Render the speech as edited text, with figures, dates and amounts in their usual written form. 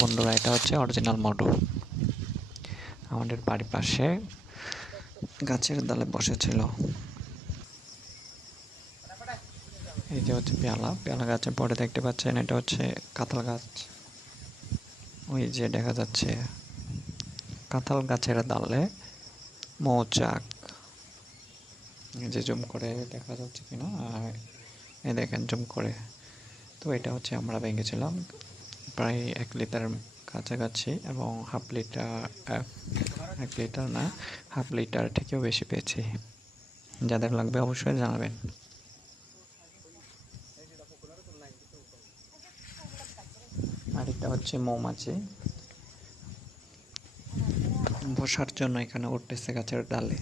বন্ধুরা, এটা হচ্ছে অরিজিনাল মধু। আমাদের বাড়ির পাশে গাছের ডালে বসেছিল। এই যে হচ্ছে পেয়ালা পেয়ালা গাছের পরে দেখতে পাচ্ছেন, এটা হচ্ছে কাঁঠাল গাছ। ওই যে দেখা যাচ্ছে কাঁঠাল গাছের ডালে মৌচাক। এই যে জুম করে দেখা যাচ্ছে কিনা, আর এই দেখেন জুম করে। তো এটা হচ্ছে আমরা ভেঙেছিলাম প্রায় 1 লিটার কাছাকাছি, এবং হাফ লিটার, 1 লিটার না, হাফ লিটার থেকেও বেশি পেয়েছি। যাদের লাগবে অবশ্যই জানাবেন। আর এটা হচ্ছে মৌমাছি বসার জন্য এখানে উঠতেছে গাছের ডালে।